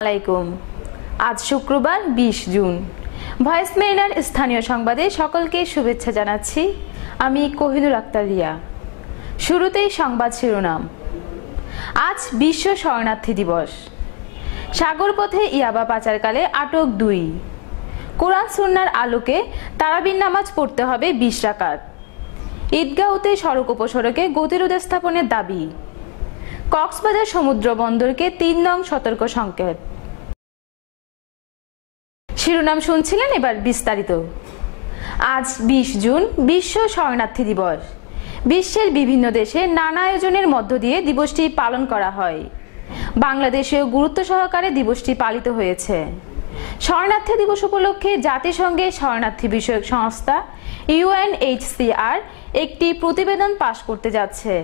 আলাইকুম। আজ শুক্রবার 20 জুন। ভয়েস মেইলার স্থানীয় সংবাদে সকলকে শুভেচ্ছা জানাচ্ছি। আমি কোহিনুর আক্তার রিয়া। শুরুতেই সংবাদ শিরোনাম। আজ বিশ্ব শরণার্থী দিবস। সাগরপথে ইয়াবা পাচারকালে আটক 2। কোরআন সুন্নাহর আলোকে তারাবির নামাজ পড়তে হবে 20 রাকাত। ঈদগাঁওতে সড়ক উপসড়কে গতিরোধ স্থাপনের দাবি। কক্সবাজার সমুদ্র বন্দরকে 3 নং সতর্ক সংকেত। শিরোনাম শুনছিলেন, এবার বিস্তারিত। আজ 20 জুন বিশ্ব শরণার্থী দিবস। বিশ্বের বিভিন্ন দেশে নানা আয়োজনের মধ্য দিয়ে দিবসটি পালন করা হয়। বাংলাদেশেও গুরুত্ব সহকারে দিবসটি পালিত হয়েছে। শরণার্থী দিবস উপলক্ষে জাতিসংঘের শরণার্থী বিষয়ক সংস্থা UNHCR একটি প্রতিবেদন পাশ করতে যাচ্ছে।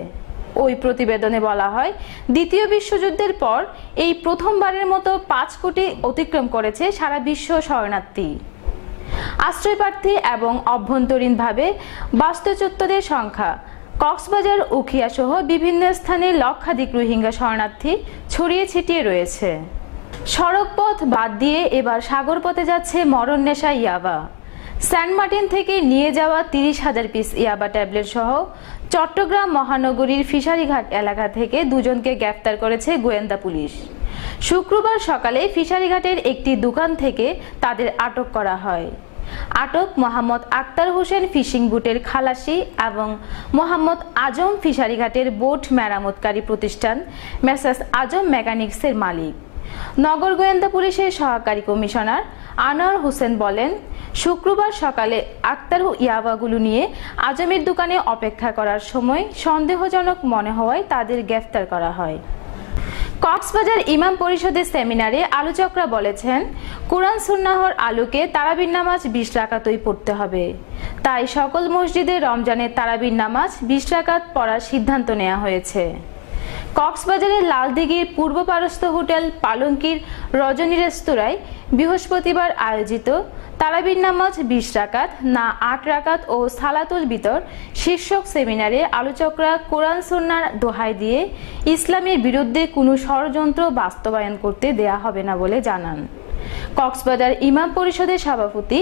ওই প্রতিবেদনে বলা হয়, দ্বিতীয় বিশ্বযুদ্ধের পর এই প্রথমবারের মতো 5 কোটি অতিক্রম করেছে সারা বিশ্ব শরণার্থী। আশ্রয়প্রার্থী এবং অভ্যন্তরীণভাবে বাস্তুচ্যুতদের সংখ্যা কক্সবাজার, উখিয়া সহ বিভিন্ন স্থানে লক্ষাধিক রোহিঙ্গা শরণার্থী ছড়িয়ে ছিটিয়ে রয়েছে। সড়কপথ বাদ দিয়ে এবার সাগরপথে যাচ্ছে মরণ নেশা ইয়াবা। সেন্ট মার্টিন থেকে নিয়ে যাওয়া 30,000 পিস ইয়াবা ট্যাবলেট সহ চট্টগ্রাম মহানগরীর ফিশারিঘাট এলাকা থেকে 2 জনকে গ্রেফতার করেছে গোয়েন্দা পুলিশ। শুক্রবার সকালে ফিশারিঘাটের একটি দোকান থেকে তাদের আটক করা হয়। আটক মোহাম্মদ আক্তার হোসেন ফিশিং বুটের খালাসি এবং মোহাম্মদ আজম ফিশারিঘাটের বোট মেরামতকারী প্রতিষ্ঠান মেসার্স আজম মেকানিক্সের মালিক। নগর গোয়েন্দা পুলিশের সহকারী কমিশনার আনোয়ার হোসেন বলেন, শুক্রবার সকালে আক্তার ইয়াবাগুলো নিয়ে আজমের দোকানে অপেক্ষা করার সময় সন্দেহজনক মনে হওয়ায় তাদের গ্রেফতার করা হয়। কক্সবাজার ইমাম পরিষদের সেমিনারে আলোচকরা বলেছেন, কোরআন সুন্নাহর আলোকে তারাবির নামাজ 20 রাকাতই পড়তে হবে। তাই সকল মসজিদে রমজানের তারাবির নামাজ 20 রাকাত পড়ার সিদ্ধান্ত নেওয়া হয়েছে। কক্সবাজারের লালদিঘির পূর্বপারস্থ হোটেল পালঙ্কির রজনী রেস্তোরাঁয় বৃহস্পতিবার আয়োজিত তারাবির নামাজ 20 রাকাত না 8 রাকাত ও সালাতুল বিতর শীর্ষক সেমিনারে আলোচকরা কোরআন সুন্নাহর দোহাই দিয়ে ইসলামের বিরুদ্ধে কোনো ষড়যন্ত্র বাস্তবায়ন করতে দেয়া হবে না বলে জানান। কক্সবাজার ইমাম পরিষদের সভাপতি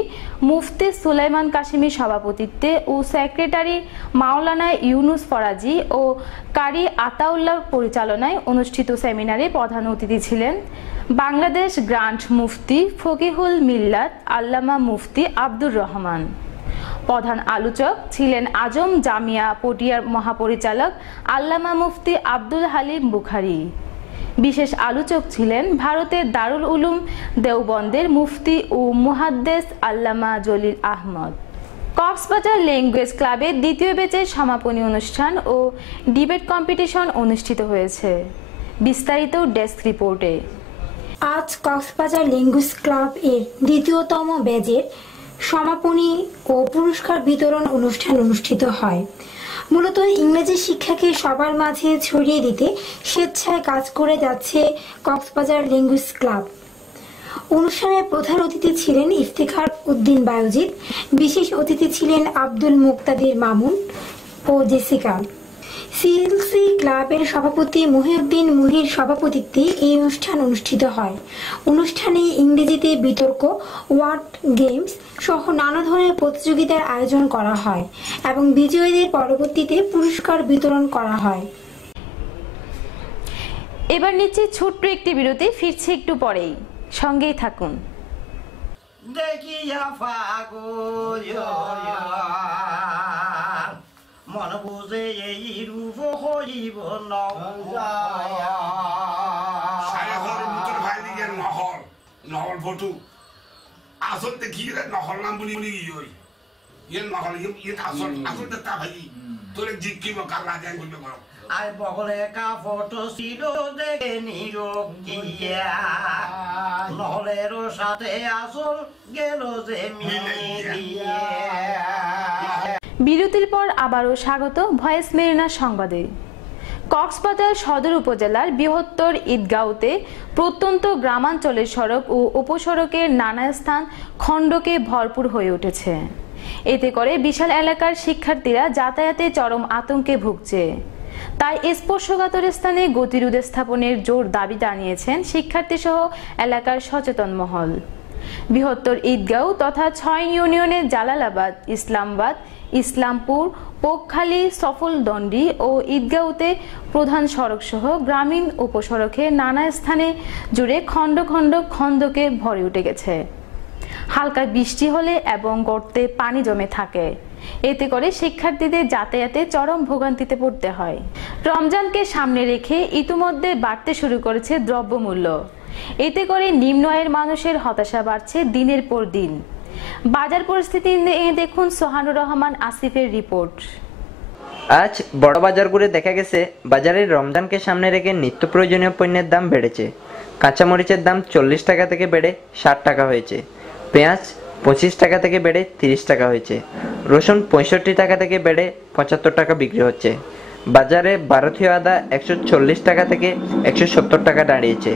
মুফতি সুলাইমান কাশিমির সভাপতিত্বে ও সেক্রেটারি মাওলানা ইউনুস ফরাজি ও কারি আতাউল্লাহর পরিচালনায় অনুষ্ঠিত সেমিনারে প্রধান অতিথি ছিলেন বাংলাদেশ গ্রান্ট মুফতি ফকিহুল মিল্লাত আল্লামা মুফতি আব্দুর রহমান। প্রধান আলোচক ছিলেন আজম জামিয়া পটিয়ার মহাপরিচালক আল্লামা মুফতি আব্দুল হালিম বুখারী। বিশেষ আলোচক ছিলেন ভারতের দারুল উলুম দেওবন্দের মুফতি ও মুহাদ্দিস আল্লামা জলিল আহমদ। কক্সবাজার ল্যাঙ্গুয়েজ ক্লাবের দ্বিতীয় ব্যাচের সমাপনী অনুষ্ঠান ও ডিবেট কম্পিটিশন অনুষ্ঠিত হয়েছে। বিস্তারিত ডেস্ক রিপোর্টে। আজ কক্সবাজার ল্যাঙ্গুয়েজ ক্লাব এর দ্বিতীয়তম ব্যাচের সমাপনী ও পুরস্কার বিতরণ অনুষ্ঠান অনুষ্ঠিত হয়। মূলত ইংরেজি শিক্ষাকে সবার মাঝে ছড়িয়ে দিতে স্বেচ্ছায় কাজ করে যাচ্ছে কক্সবাজার ল্যাঙ্গুয়েজ ক্লাব। অনুষ্ঠানে প্রধান অতিথি ছিলেন ইফতেখার উদ্দিন বায়োজিৎ, বিশেষ অতিথি ছিলেন আব্দুল মুক্তাদির মামুন ও জেসিকা। সিএলসি ক্লাবের সভাপতি মহিউদ্দিন মুহির সভাপতিত্বে এই অনুষ্ঠান অনুষ্ঠিত হয়। অনুষ্ঠানে ইংরেজিতে বিতর্ক, ওয়ার্ড গেমস সহ নানা ধরনের প্রতিযোগিতার আয়োজন করা হয় এবং বিজয়ীদের পরবর্তীতে পুরস্কার বিতরণ করা হয়। এবার নিচ্ছে ছোট্ট একটি বিরতি, ফিরছে একটু পরেই, সঙ্গেই থাকুন। মন বুঝে এই রূপ হইব নহল ফটো আসল দেখি নহল নাম বলি ইয়ে নহল ইয়ে আসল আসল দেখা ভাই তোরে জিজ্ঞিব কালা যাই বলবে বড় আর বগলে কা ফটো ছিল দেখে নিরকিয়া নহলের সাথে আসল গেল যে মিলিয়া। বিরতির পর আবারও স্বাগত ভয়েস মেরিনার সংবাদে। কক্সবাজার সদর উপজেলার বৃহত্তর ঈদগাঁওতে প্রত্যন্ত গ্রামাঞ্চলের সড়ক ও উপসড়কের নানা স্থান খণ্ডকে ভরপুর হয়ে উঠেছে। এতে করে বিশাল এলাকার শিক্ষার্থীরা যাতায়াতে চরম আতঙ্কে ভুগছে। তাই স্পর্শকাতর স্থানে গতিরোধ স্থাপনের জোর দাবি জানিয়েছেন শিক্ষার্থী সহ এলাকার সচেতন মহল। বৃহত্তর ঈদগাঁও তথা 6 ইউনিয়নের জালালাবাদ, ইসলামাবাদ, ইসলামপুর, পোকখালী, সফলদণ্ডী ও ঈদগাঁওতে প্রধান সড়ক সহ গ্রামীণ উপসড়কে নানা স্থানে জুড়ে খণ্ড খণ্ড খন্দকে ভরে উঠে গেছে। হালকা বৃষ্টি হলে এবং গর্তে পানি জমে থাকে, এতে করে শিক্ষার্থীদের যাতায়াতে চরম ভোগান্তিতে পড়তে হয়। রমজানকে সামনে রেখে ইতিমধ্যে বাড়তে শুরু করেছে দ্রব্যমূল্য, এতে করে নিম্ন আয়ের মানুষের হতাশা বাড়ছে দিনের পর দিন। বাজার পরিস্থিতি নিয়ে দেখুন সোহানুর রহমান আসিফের রিপোর্ট। আজ বড় বাজার ঘুরে দেখা গেছে বাজারে রমজানকে সামনে রেখে নিত্য প্রয়োজনীয় পণ্যের দাম বেড়েছে। কাঁচামরিচের দাম 40 টাকা থেকে বেড়ে 60 টাকা হয়েছে, পেঁয়াজ 25 টাকা থেকে বেড়ে 30 টাকা হয়েছে, রসুন 65 টাকা থেকে বেড়ে 75 টাকা বিক্রি হচ্ছে। বাজারে ভারতীয় আদা 140 টাকা থেকে 170 টাকা দাঁড়িয়েছে,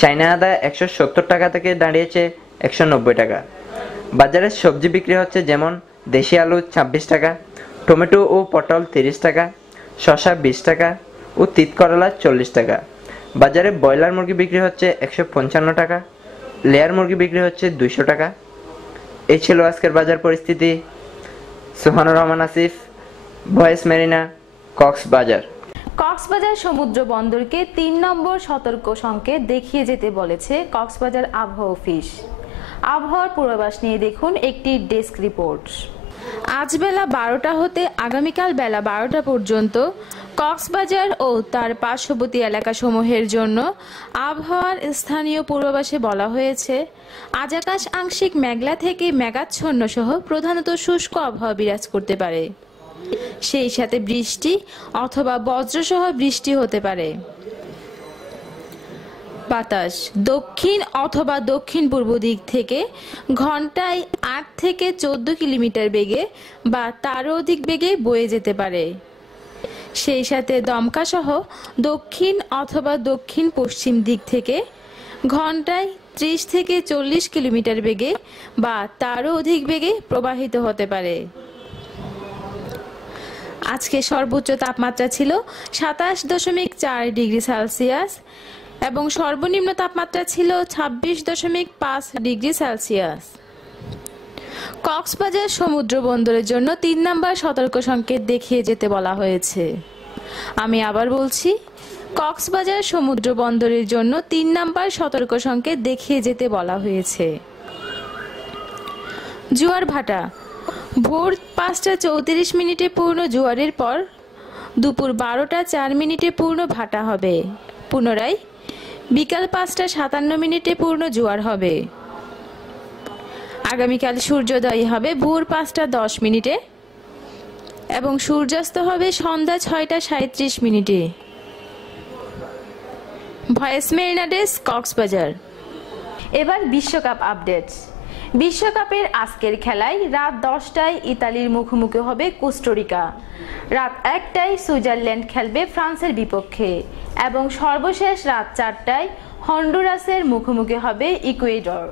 চাইনা আদা 170 টাকা থেকে দাঁড়িয়েছে 190 টাকা। বাজারে সবজি বিক্রি হচ্ছে যেমন দেশি আলু 26 টাকা, টমেটো ও পটল 30 টাকা, শসা 20 টাকা ও তিত করলা 40 টাকা। বাজারে ব্রয়লার মুরগি বিক্রি হচ্ছে 155 টাকা, লেয়ার মুরগি বিক্রি হচ্ছে 200 টাকা। এই ছিল আজকের বাজার পরিস্থিতি। সোহানুর রহমান আসিফ, ভয়েস মেরিনা, কক্সবাজার। কক্সবাজার সমুদ্র বন্দরকে 3 নম্বর সতর্ক সংকেত দেখিয়ে যেতে বলেছে কক্সবাজার আবহাওয়া অফিস। আবহাওয়ার পূর্বাভাস নিয়ে দেখুন একটি ডেস্ক রিপোর্ট। আজ বেলা 12টা হতে আগামীকাল বেলা 12টা পর্যন্ত কক্সবাজার ও তার পার্শ্ববর্তী এলাকাসমূহের জন্য আবহাওয়ার স্থানীয় পূর্বাভাসে বলা হয়েছে, আজ আকাশ আংশিক মেঘলা থেকে মেঘাচ্ছন্ন সহ প্রধানত শুষ্ক আবহাওয়া বিরাজ করতে পারে। সেই সাথে বৃষ্টি অথবা বজ্রসহ বৃষ্টি হতে পারে। বাতাস দক্ষিণ অথবা দক্ষিণ পূর্ব দিক থেকে ঘন্টায় 8 থেকে 14 কিলোমিটার বেগে বা তারও অধিক বেগে বয়ে যেতে পারে। সেই সাথে দমকা সহ দক্ষিণ অথবা দক্ষিণ পশ্চিম দিক থেকে ঘন্টায় 30 থেকে 40 কিলোমিটার বেগে বা তারও অধিক বেগে প্রবাহিত হতে পারে। আজকে সর্বোচ্চ তাপমাত্রা ছিল 27.4 ডিগ্রি সেলসিয়াস এবং সর্বনিম্ন তাপমাত্রা ছিল 26.5 ডিগ্রি সেলসিয়াস। কক্সবাজার সমুদ্র বন্দরের জন্য 3 নম্বর সতর্ক সংকেত দেখিয়ে যেতে বলা হয়েছে। আমি আবার বলছি, কক্সবাজার সমুদ্র বন্দরের জন্য 3 নম্বর সতর্ক সংকেত দেখিয়ে যেতে বলা হয়েছে। জোয়ার ভাটা ভোর 5টা 34 মিনিটে পূর্ণ জোয়ারের পর দুপুর 12টা 4 মিনিটে পূর্ণ ভাটা হবে। পুনরায় বিকাল 5টা 57 মিনিটে পূর্ণ জোয়ার হবে। আগামীকাল সূর্যোদয় হবে ভোর 5টা 10 মিনিটে এবং সূর্যাস্ত হবে সন্ধ্যা 6টা 37 মিনিটে। Voice Marina desk, Cox's Bazar. এবার বিশ্বকাপ আপডেট। বিশ্বকাপের আজকের খেলায় রাত 10টায় ইতালির মুখোমুখি হবে কোস্টারিকা, রাত 1টায় সুইজারল্যান্ড খেলবে ফ্রান্সের বিপক্ষে এবং সর্বশেষ রাত 4টায় হন্ডুরাসের মুখোমুখি হবে ইকুয়েডর।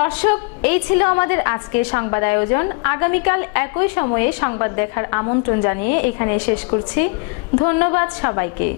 দর্শক, এই ছিল আমাদের আজকের সংবাদ আয়োজন। আগামীকাল একই সময়ে সংবাদ দেখার আমন্ত্রণ জানিয়ে এখানে শেষ করছি। ধন্যবাদ সবাইকে।